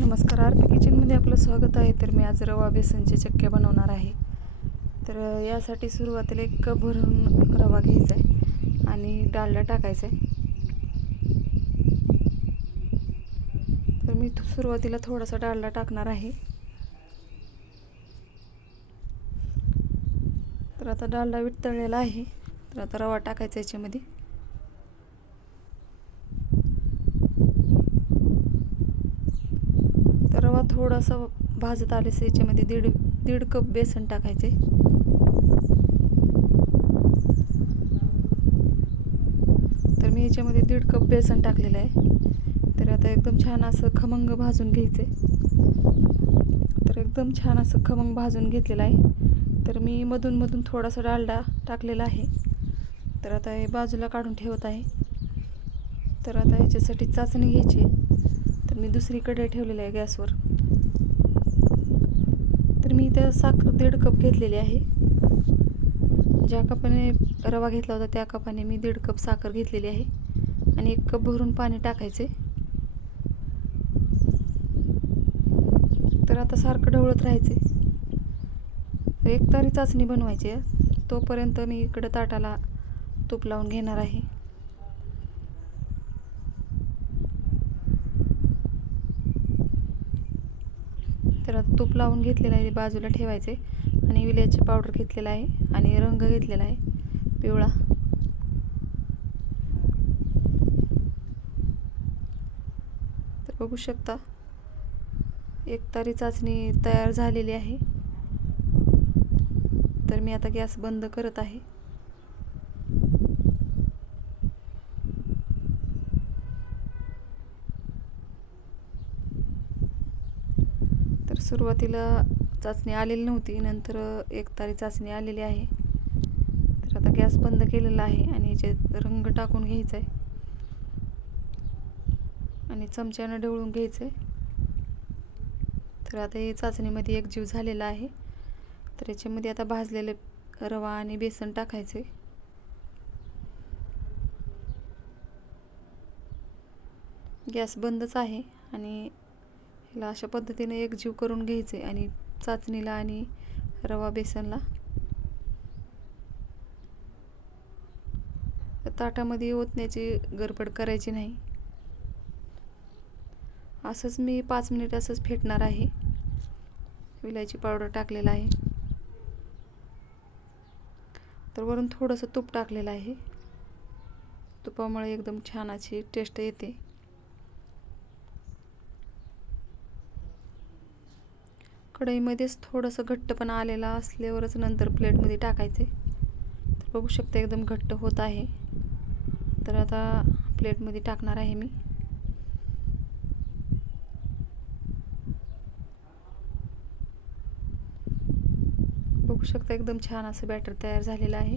नमस्कार आरती किचनमध्ये आपलं स्वागत आहे. तर मी आज रवा बेसनचे चक्के बनवणार आहे. तर यासाठी सुरुवातीला एक कप भरून रवा घ्यायचा आहे आणि डालडा टाकायचा आहे. तर मी सुरुवातीला थोडासा डालडा टाकणार आहे. तर आता डालडा वितळलेला आहे. तर आता रवा टाकायचा याच्यामध्ये तर रवा थोडंसं भाजत आलेस याच्यामध्ये दीड दीड कप बेसन टाकायचे. तर मी याच्यामध्ये दीड कप बेसन टाकलेलं आहे. तर आता एकदम छान असं खमंग भाजून घ्यायचे. तर एकदम छान असं खमंग भाजून घेतलेलं आहे. तर मी मधून मधून थोडासा डालडा टाकलेला आहे. तर आता हे बाजूला काढून ठेवत आहे. तर आता ह्याच्यासाठी चाचणी घ्यायची आहे. तर मी दुसरीकडे ठेवलेलं आहे गॅसवर. तर मी इथं साखर दीड कप घेतलेली आहे. ज्या कपाने रवा घेतला होता त्या कपाने मी दीड कप साखर घेतलेली आहे आणि एक कप भरून पाणी टाकायचे. तर आता सारखं ढवळत राहायचे. एक तारी चाचणी बनवायची आहे. तोपर्यंत मी इकडं ताटाला तूप लावून घेणार आहे. तर आता तूप लावून घेतलेलं आहे ते बाजूला ठेवायचे. आणि विल्याची पावडर घेतलेला आहे आणि रंग घेतलेला आहे पिवळा. तर बघू शकता एक तारी चाचणी तयार झालेली आहे. तर मी आता गॅस बंद करत आहे. सुरुवातीला चाचणी आलेली नव्हती. नंतर एक तारी चाचणी आलेली आहे. तर आता गॅस बंद केलेला आहे आणि याचे रंग टाकून घ्यायचा आहे आणि चमच्यानं ढवळून घ्यायचं आहे तर आता हे चाचणीमध्ये एक जीव झालेला आहे. तर याच्यामध्ये आता भाजलेले रवा आणि बेसन टाकायचे गॅस बंदच आहे आणि हिला अशा पद्धतीने एकजीव करून घ्यायचे आणि चाचणीला आणि रवा बेसनला. ताटामध्ये ओतण्याची गडबड करायची नाही. असंच मी पाच मिनिट असंच फेटणार आहे. विलायची पावडर टाकलेला आहे. तर वरून थोडंसं तूप टाकलेलं आहे. तुपामुळे एकदम छान अशी टेस्ट येते. कढईमध्येच थोडंसं घट्टपणा आलेला असल्यावरच नंतर प्लेटमध्ये टाकायचे. तर बघू शकता एकदम घट्ट होत आहे. तर आता प्लेटमध्ये टाकणार आहे मी. बघू शकता एकदम छान असं बॅटर तयार झालेलं आहे.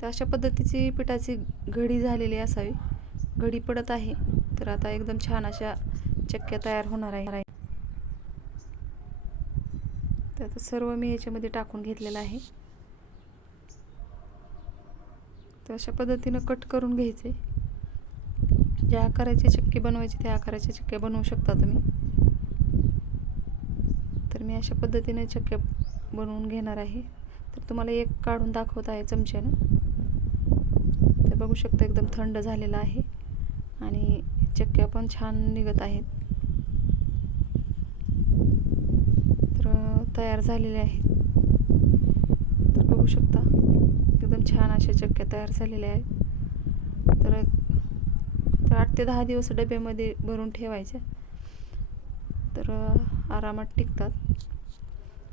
तर अशा पद्धतीची पिठाची घडी झालेली असावी. घडी पडत आहे. तर आता एकदम छान अशा चक्क्या तयार होणार आहे. तर आता सर्व मी याच्यामध्ये टाकून घेतलेलं आहे. तर अशा पद्धतीनं कट करून घ्यायचे. ज्या आकाराचे चक्के बनवायचे त्या आकाराचे चक्के बनवू शकता तुम्ही. तर मी अशा पद्धतीने चक्क्या बनवून घेणार आहे. तर तुम्हाला एक काढून दाखवत आहे चमच्यानं. तर बघू शकता एकदम थंड झालेला आहे. आणि चक्क्या पण छान निघत आहेत तर तयार झालेले आहेत. तर बघू शकता एकदम छान अशा चक्क्या तयार झालेल्या आहेत. तर आठ ते दहा दिवस डब्यामध्ये भरून ठेवायच्या. तर आरामात टिकतात.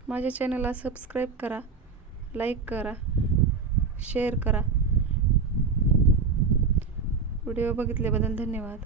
माझ्या चॅनलला सबस्क्राईब करा लाईक करा शेअर करा. व्हिडिओ बघितल्याबद्दल धन्यवाद.